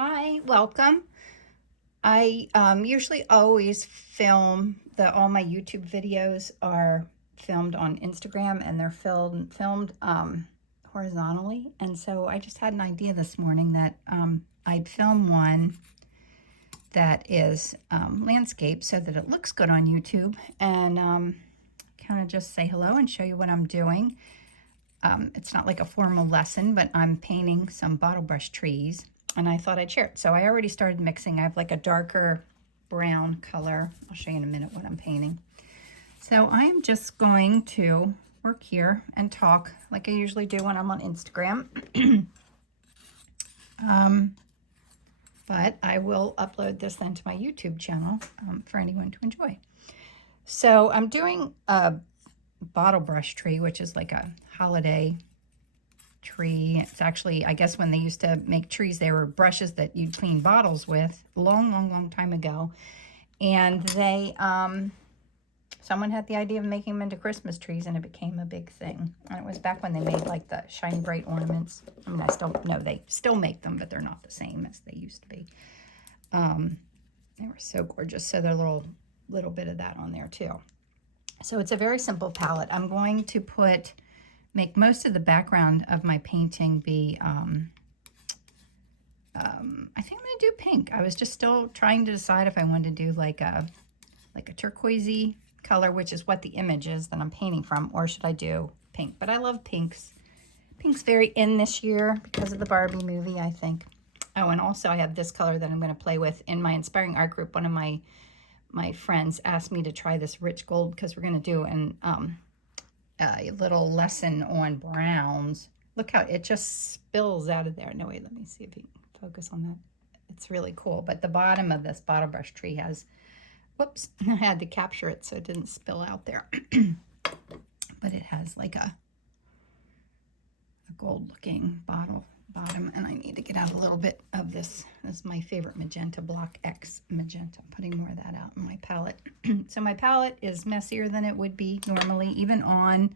Hi, welcome. I usually always film all my YouTube videos are filmed on Instagram, and they're filmed horizontally. And so I just had an idea this morning that I'd film one that is landscape so that it looks good on YouTube, and kind of just say hello and show you what I'm doing. It's not like a formal lesson, but I'm painting some bottle brush trees, and I thought I'd share it. So I already started mixing. I have like a darker brown color. I'll show you in a minute what I'm painting. So I'm just going to work here and talk like I usually do when I'm on Instagram. But I will upload this then to my YouTube channel for anyone to enjoy. So I'm doing a bottle brush tree, which is like a holiday tree. It's actually, I guess when they used to make trees, they were brushes that you'd clean bottles with long time ago. And they, someone had the idea of making them into Christmas trees, and it became a big thing. And it was back when they made like the shiny bright ornaments. I mean, I still know they still make them, but they're not the same as they used to be. They were so gorgeous. So there's a little bit of that on there too. So it's a very simple palette. I'm going to make most of the background of my painting be, I think I'm going to do pink. I was just still trying to decide if I wanted to do like a turquoisey color, which is what the image is that I'm painting from, or should I do pink? But I love pinks. Pink's very in this year because of the Barbie movie, I think. Oh, and also I have this color that I'm going to play with in my Inspiring Art group. One of my friends asked me to try this rich gold because we're going to do a little lesson on browns. Look how it just spills out of there. No, wait, let me see if you can focus on that. It's really cool. But the bottom of this bottle brush tree has, whoops, I had to capture it so it didn't spill out there. But it has like a gold looking bottom, and I need to get out a little bit of this. This is my favorite magenta, Block X magenta. I'm putting more of that out in my palette. So my palette is messier than it would be normally, even on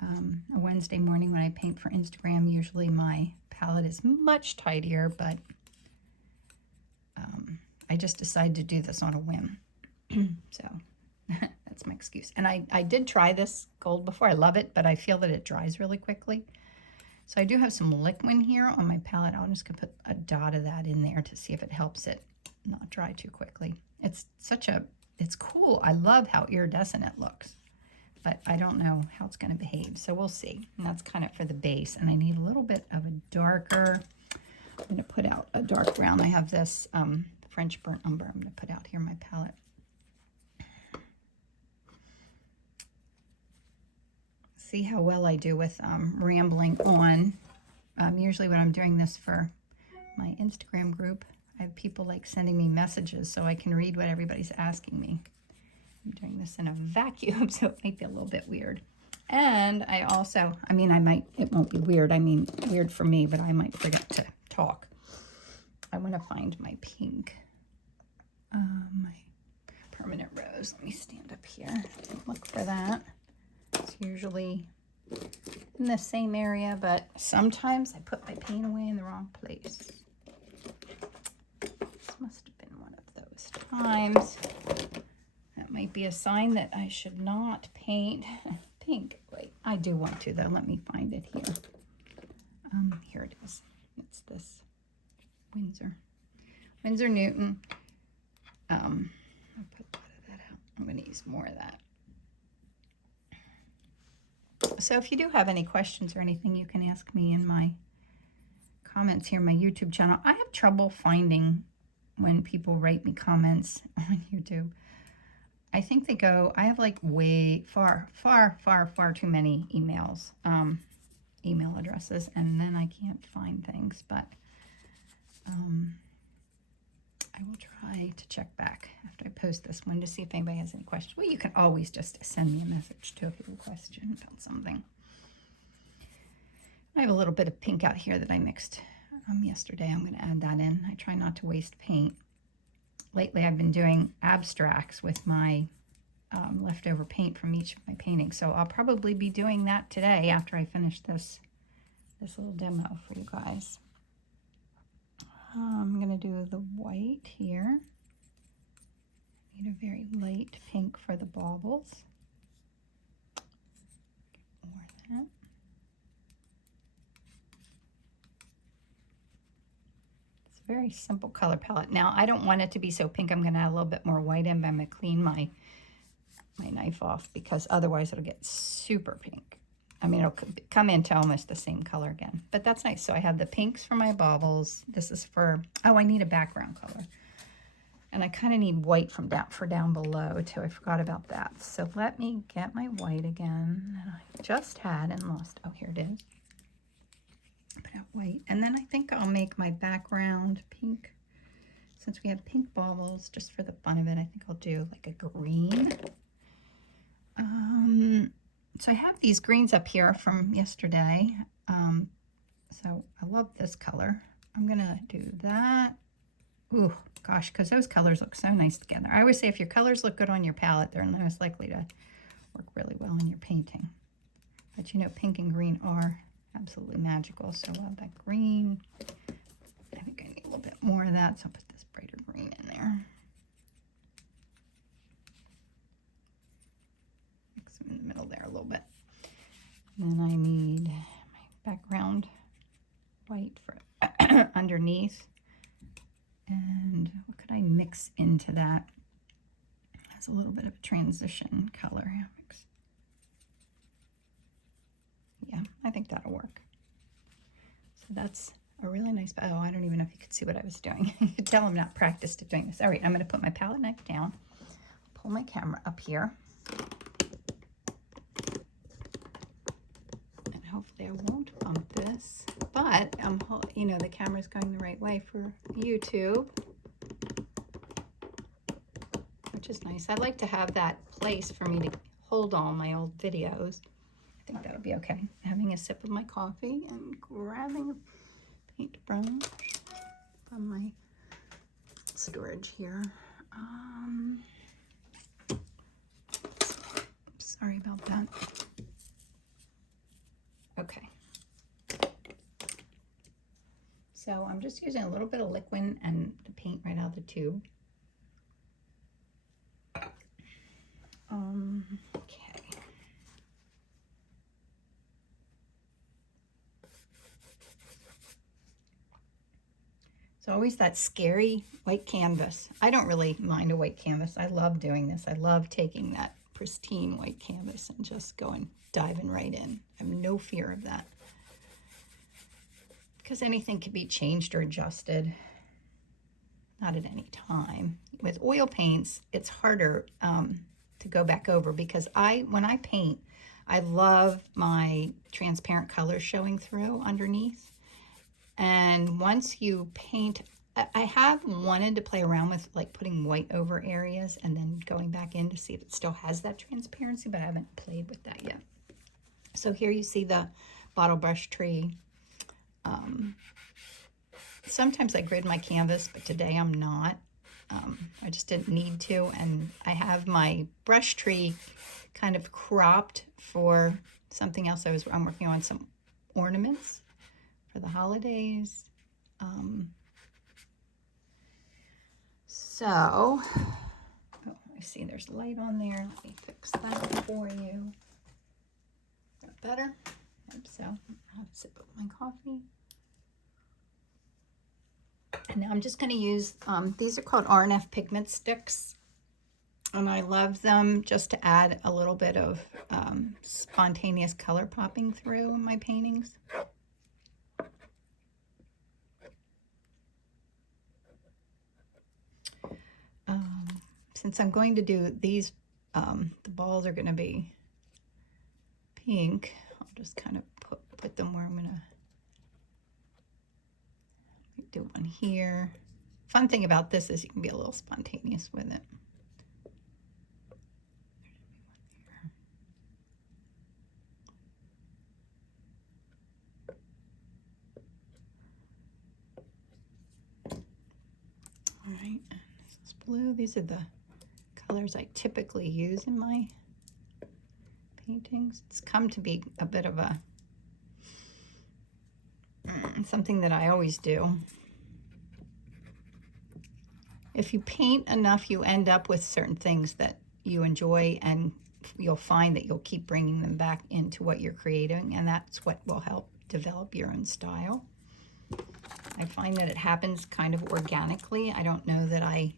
a Wednesday morning when I paint for Instagram. Usually my palette is much tidier, but I just decided to do this on a whim. So that's my excuse. And I did try this gold before. I love it, but I feel that it dries really quickly. So I do have some liquid here on my palette. I'm just gonna put a dot of that in there to see if it helps it not dry too quickly. It's cool. I love how iridescent it looks, but I don't know how it's gonna behave. So we'll see. And that's kind of for the base. And I need a little bit of a darker, I'm gonna put out a dark brown. I have this French burnt umber I'm gonna put out here in my palette. See how well I do with rambling on. Usually when I'm doing this for my Instagram group, I have people like sending me messages so I can read what everybody's asking me. I'm doing this in a vacuum, so it might be a little bit weird. And I also, it won't be weird. I mean, weird for me, but I might forget to talk. I want to find my pink, my permanent rose. Let me stand up here and look for that. It's usually in the same area, but sometimes I put my paint away in the wrong place. This must have been one of those times. That might be a sign that I should not paint pink. Wait, I do want to though. Let me find it here. Here it is. It's this Winsor Newton. I'll put a lot of that out. I'm going to use more of that. So if you do have any questions or anything, you can ask me in my comments here in my YouTube channel. I have trouble finding when people write me comments on YouTube. I think they go, I have like way far too many emails, email addresses, and then I can't find things, but I will try to check back after I post this one to see if anybody has any questions. Well, you can always just send me a message too if you have a question about something. I have a little bit of pink out here that I mixed yesterday. I'm going to add that in. I try not to waste paint. Lately, I've been doing abstracts with my leftover paint from each of my paintings. So I'll probably be doing that today after I finish this little demo for you guys. going to do the white here. Need a very light pink for the baubles. More of that. It's a very simple color palette. Now, I don't want it to be so pink. I'm going to add a little bit more white in, but I'm going to clean my knife off because otherwise it'll get super pink. I mean, it'll come into almost the same color again. But that's nice. So I have the pinks for my baubles. This is for, oh, I need a background color. And I kind of need white for down below too. I forgot about that. So let me get my white again that I just had and lost. Oh, here it is. Put out white. And then I think I'll make my background pink. Since we have pink baubles, just for the fun of it, I think I'll do like a green. So I have these greens up here from yesterday. So I love this color. I'm gonna do that. Ooh, gosh, because those colors look so nice together. I always say if your colors look good on your palette, they're most likely to work really well in your painting. But you know, pink and green are absolutely magical. So I love that green. I think I need a little bit more of that, so I'll put this brighter green in there. Mix them in the middle there a little bit. And then I need my background white for underneath. And what could I mix into that? That's a little bit of a transition color. Yeah, I think that'll work. So that's a really nice, oh, I don't even know if you could see what I was doing. You could tell I'm not practiced at doing this. All right, I'm going to put my palette knife down, pull my camera up here, and hopefully I won't bump this, but you know, the camera's going the right way for YouTube, which is nice. I'd like to have that place for me to hold all my old videos. I think that'll be okay. Having a sip of my coffee and grabbing a paintbrush from my storage here. Sorry about that. Okay. So I'm just using a little bit of liquid and the paint right out of the tube. Okay. It's always that scary white canvas. I don't really mind a white canvas. I love doing this. I love taking that pristine white canvas and just diving right in. I have no fear of that. Because anything can be changed or adjusted. Not at any time. With oil paints, it's harder to go back over because when I paint, I love my transparent colors showing through underneath. And once you paint, I have wanted to play around with like putting white over areas and then going back in to see if it still has that transparency, but I haven't played with that yet. So here you see the bottle brush tree. Sometimes I grid my canvas, but today I'm not. I just didn't need to, and I have my brush tree kind of cropped for something else. I'm working on some ornaments for the holidays. I see there's light on there. Let me fix that for you. Is that better? I hope so. I'll have a sip of my coffee. And now I'm just going to use, these are called RNF pigment sticks. And I love them just to add a little bit of spontaneous color popping through in my paintings. Since I'm going to do these, the balls are going to be pink, I'll just kind of put them where I'm going to do one here. Fun thing about this is you can be a little spontaneous with it. All right, this is blue. These are the colors I typically use in my paintings. It's come to be a bit of a something that I always do. if you paint enough, you end up with certain things that you enjoy, and you'll find that you'll keep bringing them back into what you're creating, and that's what will help develop your own style. I find that it happens kind of organically. I don't know that I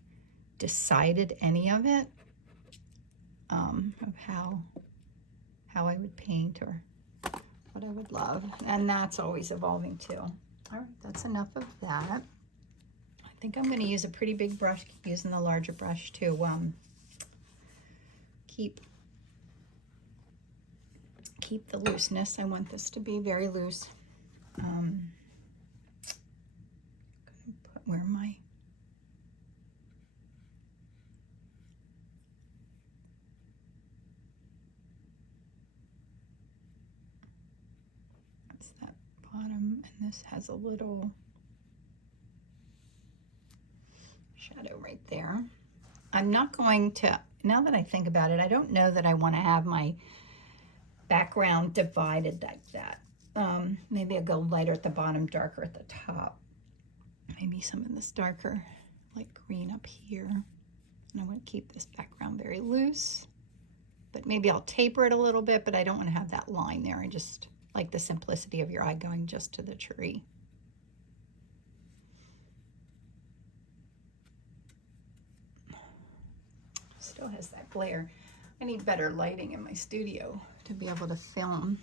decided any of it, of how I would paint or what I would love, and that's always evolving too. All right, that's enough of that. I think I'm going to use a pretty big brush, using the larger brush to keep the looseness. I want this to be very loose. I'm going to put where my that's that bottom, and this has a little shadow right there. I'm not going to, now that I think about it, I don't know that I want to have my background divided like that. Maybe I'll go lighter at the bottom, darker at the top. Maybe some of this darker, like green up here. And I want to keep this background very loose, but maybe I'll taper it a little bit, but I don't want to have that line there. I just like the simplicity of your eye going just to the tree. Still has that glare. I need better lighting in my studio to be able to film.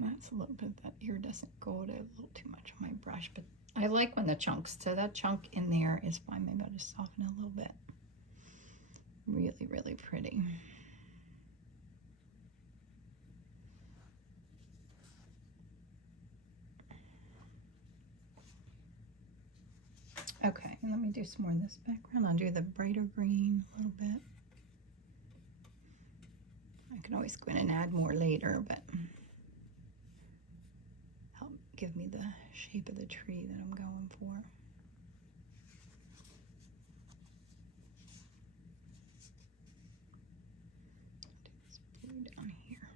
That's a little bit, that iridescent gold, I have a little too much on my brush, but I like when the chunks, so that chunk in there is fine. Maybe I'll just soften it a little bit. Really, really pretty. Okay, and let me do some more of this background. I'll do the brighter green a little bit. I can always go in and add more later, but help give me the shape of the tree that I'm going for. Do this blue down here.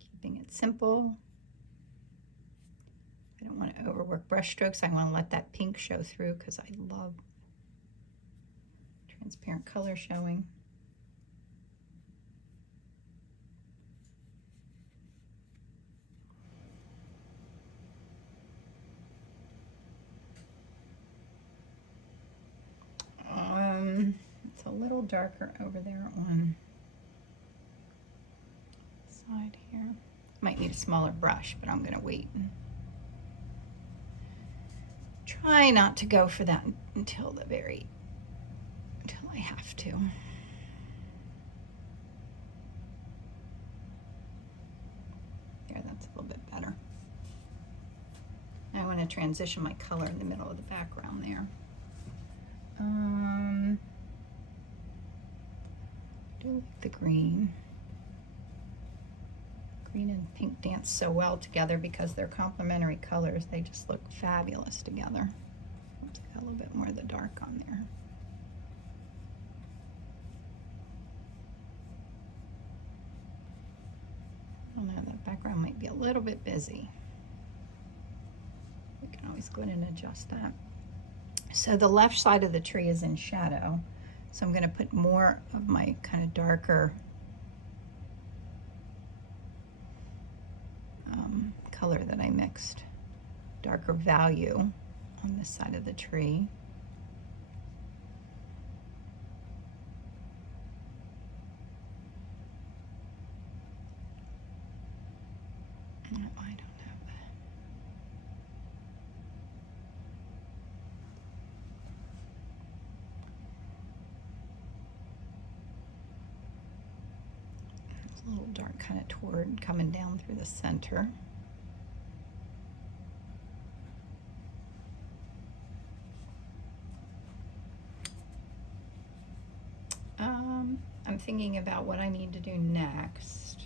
Keeping it simple. I don't want to overwork brush strokes. I want to let that pink show through because I love transparent color showing. It's a little darker over there on the side here. Might need a smaller brush, but I'm going to wait and try not to go for that until I have to. There, that's a little bit better. I want to transition my color in the middle of the background there. I do like the green. Green and pink dance so well together because they're complementary colors. They just look fabulous together. Oops, I got a little bit more of the dark on there. Oh no, that background might be a little bit busy. We can always go in and adjust that. So the left side of the tree is in shadow. So I'm going to put more of my kind of darker color that I mixed, darker value on this side of the tree. I don't have that. It's a little dark kind of toward coming down through the center. I'm thinking about what I need to do next.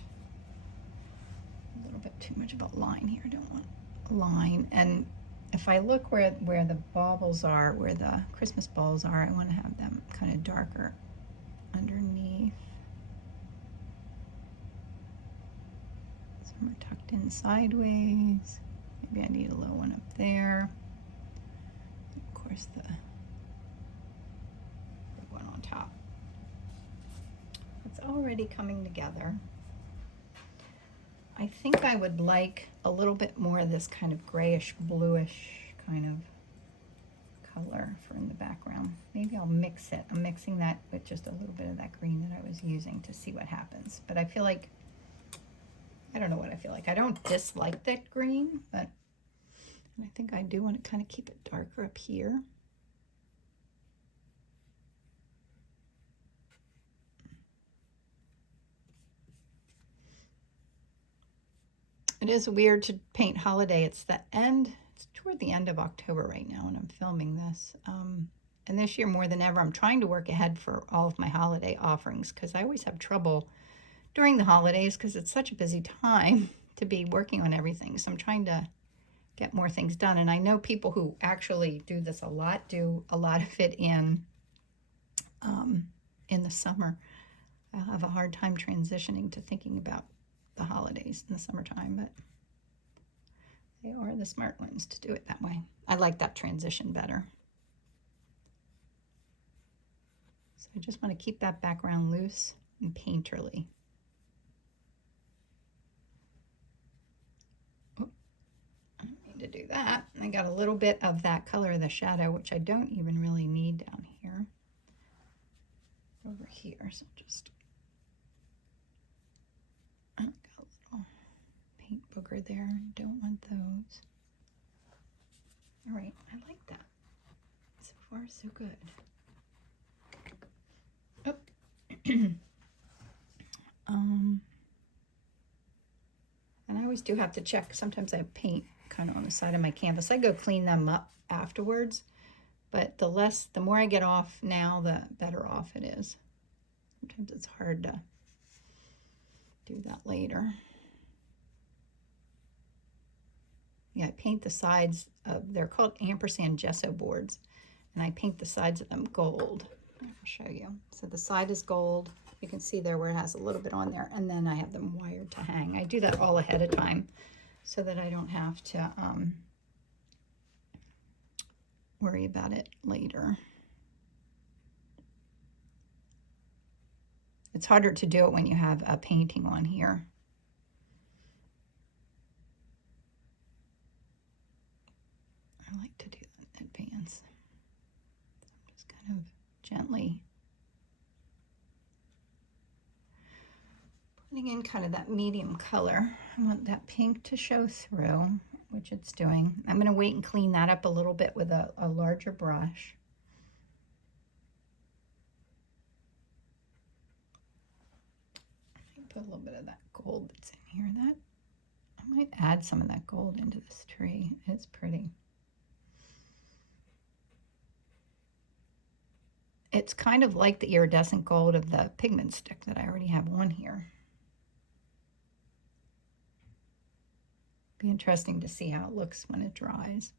A little bit too much of a line here. I don't want a line. And if I look where the baubles are, where the Christmas balls are, I want to have them kind of darker underneath. Some are tucked in sideways. Maybe I need a little one up there. Of course, the big one on top. It's already coming together. I think I would like a little bit more of this kind of grayish bluish kind of color for in the background. Maybe I'll mix it. I'm mixing that with just a little bit of that green that I was using to see what happens. But I feel like, I don't know what I feel like. I don't dislike that green, but I think I do want to kind of keep it darker up here. It is weird to paint holiday. It's toward the end of October right now when I'm filming this. And this year more than ever, I'm trying to work ahead for all of my holiday offerings because I always have trouble during the holidays because it's such a busy time to be working on everything. So I'm trying to get more things done. And I know people who actually do this a lot, do a lot of it in the summer. I'll have a hard time transitioning to thinking about the holidays in the summertime, but they are the smart ones to do it that way. I like that transition better. So I just want to keep that background loose and painterly. Oh, I don't need to do that. I got a little bit of that color of the shadow, which I don't even really need down here. Over here, so just paint booger there. Don't want those. All right, I like that. So far, so good. Oh. And I always do have to check. Sometimes I paint kind of on the side of my canvas. I go clean them up afterwards, but the more I get off now, the better off it is. Sometimes it's hard to do that later. Yeah, I paint the sides of, they're called ampersand gesso boards, and I paint the sides of them gold. I'll show you. So the side is gold. You can see there where it has a little bit on there, and then I have them wired to hang. I do that all ahead of time so that I don't have to worry about it later. It's harder to do it when you have a painting on here. I like to do that in advance. So I'm just kind of gently putting in kind of that medium color. I want that pink to show through, which it's doing. I'm going to wait and clean that up a little bit with a larger brush. Put a little bit of that gold that's in here. That I might add some of that gold into this tree. It's pretty. It's kind of like the iridescent gold of the pigment stick that I already have on here. Be interesting to see how it looks when it dries.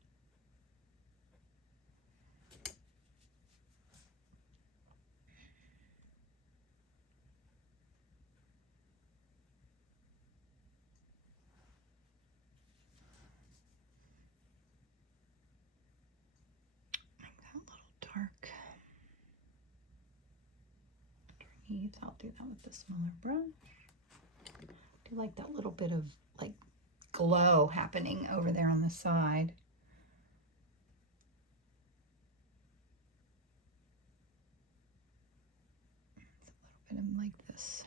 Make that a little dark underneath. I'll do that with the smaller brush. I do like that little bit of like glow happening over there on the side. It's a little bit of like this.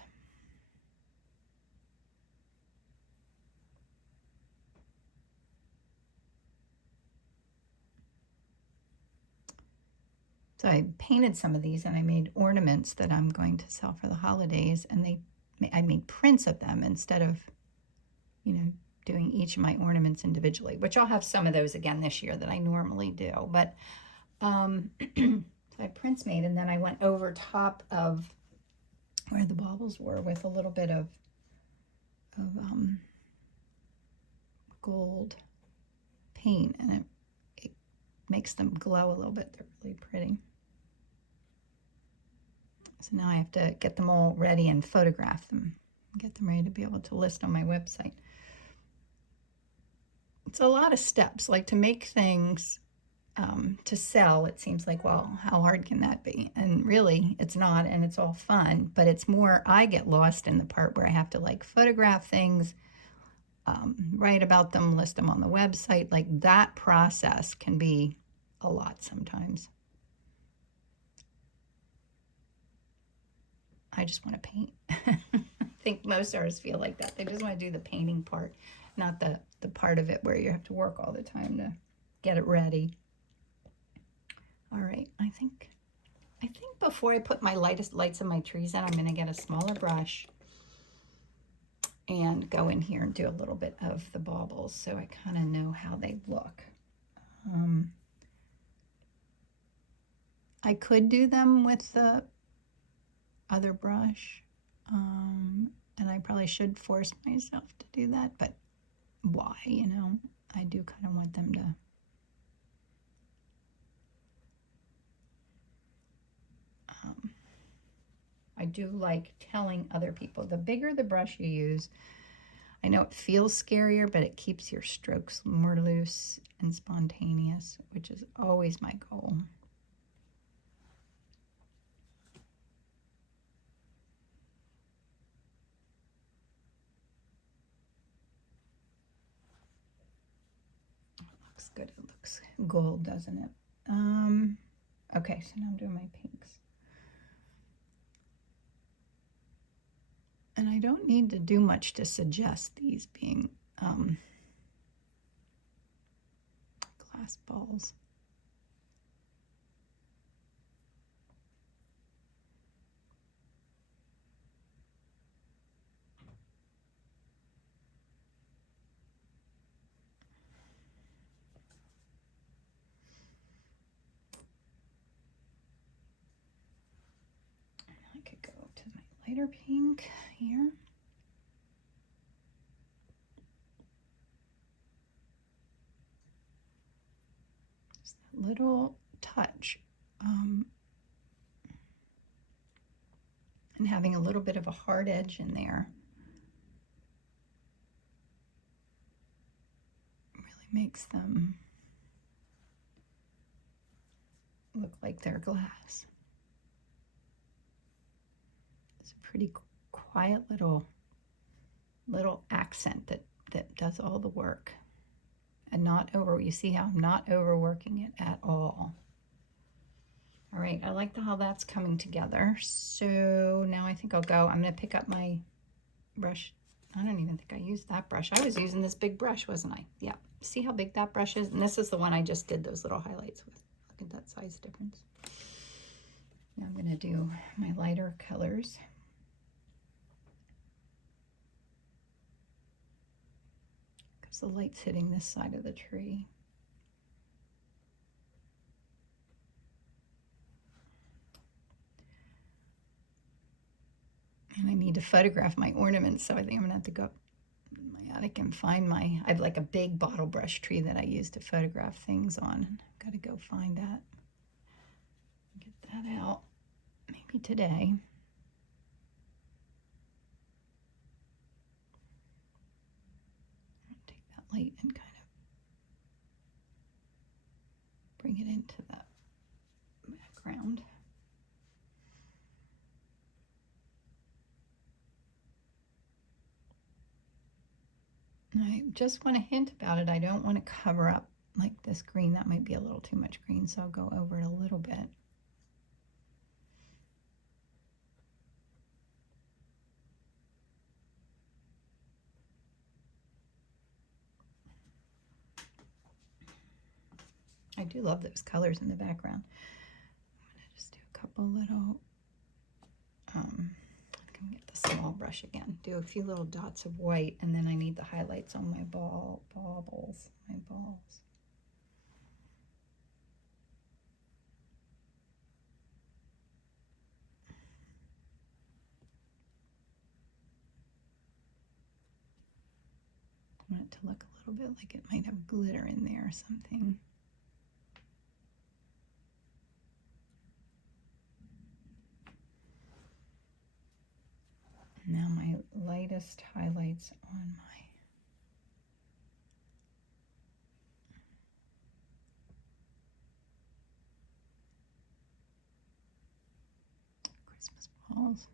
So I painted some of these and I made ornaments that I'm going to sell for the holidays, and I made prints of them instead of, you know, doing each of my ornaments individually, which I'll have some of those again this year that I normally do. But so I prints made, and then I went over top of where the baubles were with a little bit of gold paint, and makes them glow a little bit. They're really pretty. So now I have to get them all ready and photograph them, get them ready to be able to list on my website. It's a lot of steps, like to make things to sell. It seems like, well, how hard can that be? And really, it's not, and it's all fun, but it's more, I get lost in the part where I have to like photograph things, write about them, list them on the website. Like that process can be a lot sometimes. I just want to paint. I think most artists feel like that. They just want to do the painting part, not the part of it where you have to work all the time to get it ready. All right, I think before I put my lights in my trees in, I'm going to get a smaller brush and go in here and do a little bit of the baubles so I kind of know how they look. I could do them with the other brush, and I probably should force myself to do that, but why, you know? I do kind of want them to I do like telling other people, the bigger the brush you use, I know it feels scarier, but it keeps your strokes more loose and spontaneous, which is always my goal. It looks good. It looks gold, doesn't it? Okay, so now I'm doing my pinks. And I don't need to do much to suggest these being glass balls. I could go to my lighter pink here. Just that little touch. And having a little bit of a hard edge in there really makes them look like they're glass. It's a pretty quiet little accent that does all the work, and not over. You see how I'm not overworking it at all. All right, I like how that's coming together. So now I think I'll go. I'm going to pick up my brush. I don't even think I used that brush. I was using this big brush, wasn't I? Yeah. See how big that brush is? And this is the one I just did those little highlights with. Look at that size difference. Now I'm going to do my lighter colors. Because the light's hitting this side of the tree. And I need to photograph my ornaments, so I think I'm gonna have to go up in my attic and find I have like a big bottle brush tree that I use to photograph things on. I've got to go find that. Get that out, maybe today. Take that light and kind of bring it into the background. I just want to hint about it. I don't want to cover up like this green. That might be a little too much green, so I'll go over it a little bit. I do love those colors in the background. I'm going to just do a couple little, I'm going to get the small brush again, do a few little dots of white, and then I need the highlights on my baubles, my balls. I want it to look a little bit like it might have glitter in there or something. lightest highlights on my Christmas balls.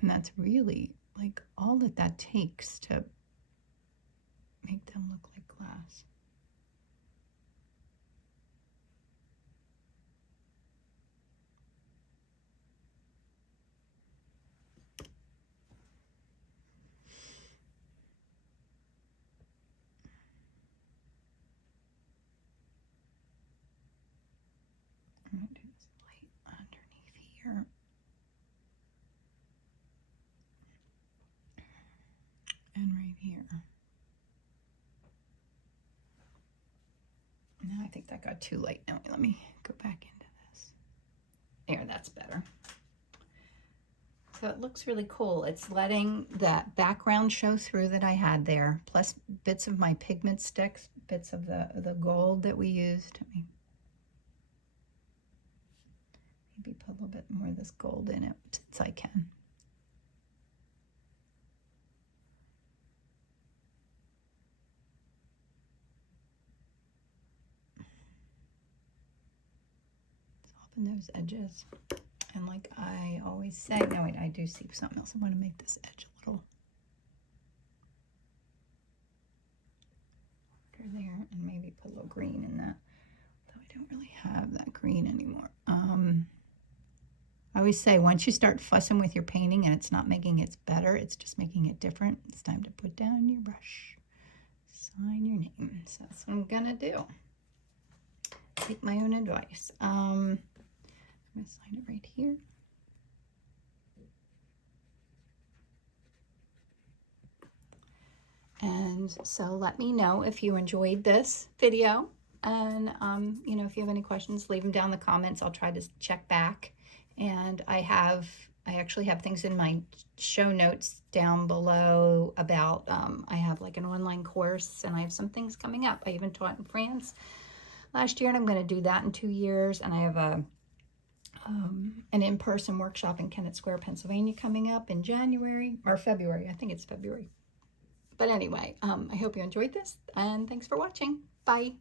And that's really like all that takes to make them look like glass. I'm going to do this light underneath here. And right here. Now I think that got too light. Now let me go back into this. There, that's better. So it looks really cool. It's letting that background show through that I had there, plus bits of my pigment sticks, bits of the gold that we used. Maybe put a little bit more of this gold in it since I can. Soften those edges. And like I always say, no wait, I do see something else. I want to make this edge a little darker there, and maybe put a little green in that. Though I don't really have that green anymore. I always say, once you start fussing with your painting and it's not making it better, it's just making it different, it's time to put down your brush. Sign your name. So that's what I'm gonna do. Take my own advice. I'm gonna sign it right here. And so let me know if you enjoyed this video. And, you know, if you have any questions, leave them down in the comments. I'll try to check back. And I actually have things in my show notes down below about, I have like an online course and I have some things coming up. I even taught in France last year and I'm going to do that in 2 years. And I have an in-person workshop in Kennett Square, Pennsylvania coming up in January or February. I think it's February. But anyway, I hope you enjoyed this and thanks for watching. Bye.